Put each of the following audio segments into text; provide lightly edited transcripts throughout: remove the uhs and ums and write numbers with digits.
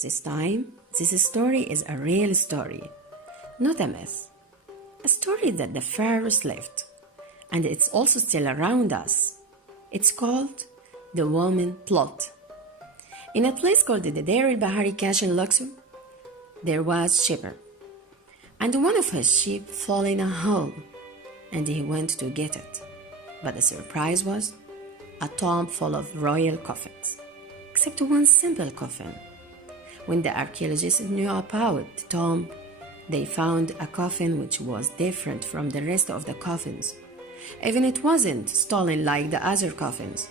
This time, this story is a real story, not a myth. A story that the pharaohs lived, and it's also still around us. It's called the Woman Plot. In a place called the Deir el-Bahari Cache in Luxor, there was a shepherd, and one of his sheep fell in a hole, and he went to get it. But the surprise was a tomb full of royal coffins, except one simple coffin. When the archaeologists knew about the tomb, they found a coffin which was different from the rest of the coffins. Even it wasn't stolen like the other coffins.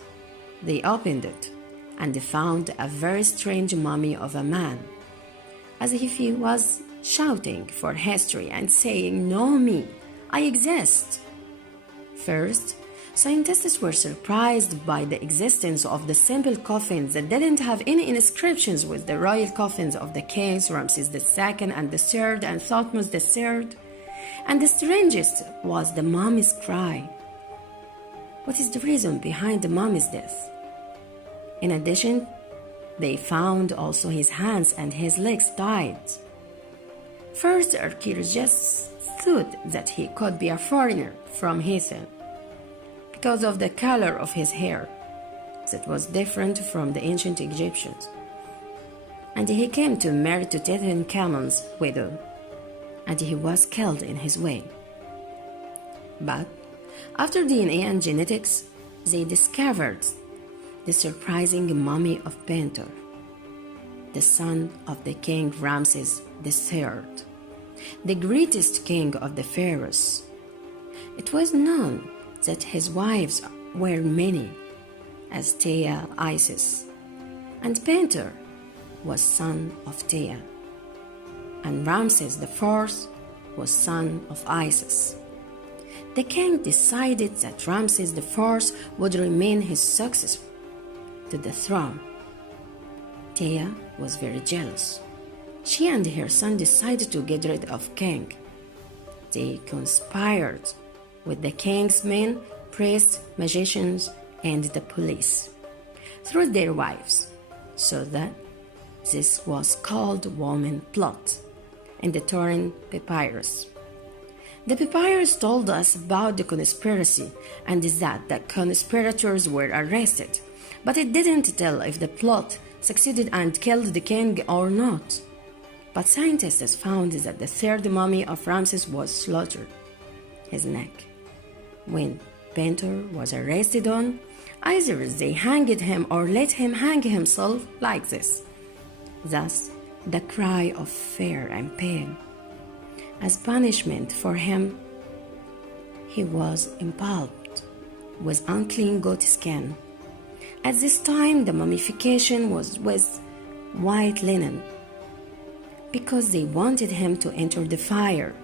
They opened it, and they found a very strange mummy of a man, as if he was shouting for history and saying, "Know me, I exist." First, scientists were surprised by the existence of the simple coffins that didn't have any inscriptions with the royal coffins of the kings Ramses II and the third and Thutmose III. And the strangest was the mummy's cry. What is the reason behind the mummy's death? In addition, they found also his hands and his legs tied. First, archaeologists thought that he could be a foreigner from Heathen because of the color of his hair that was different from the ancient Egyptians. And he came to marry Tutankhamun's widow, and he was killed in his way. But after DNA and genetics, they discovered the surprising mummy of Pentaur, the son of the king Ramses III, the greatest king of the Pharaohs. It was known that his wives were many, as Thea, Isis, and Pentaur was son of Thea, and Ramses IV was son of Isis. The king decided that Ramses IV would remain his successor to the throne. Thea was very jealous. She and her son decided to get rid of king. They conspired with the king's men, priests, magicians, and the police through their wives, so that this was called Woman Plot in the Turin Papyrus. The papyrus told us about the conspiracy and that the conspirators were arrested, but it didn't tell if the plot succeeded and killed the king or not. But scientists found that the third mummy of Ramses was slaughtered, his neck. When Pentaur was arrested on, either they hanged him or let him hang himself like this. Thus, the cry of fear and pain. As punishment for him, he was impaled with unclean goat skin. At this time, the mummification was with white linen, because they wanted him to enter the fire.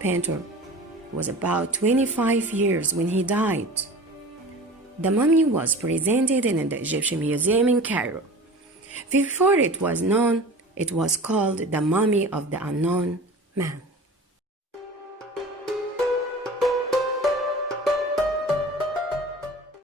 Pentaur was about 25 years when he died. The mummy was presented in the Egyptian Museum in Cairo. Before it was known, it was called the Mummy of the Unknown Man.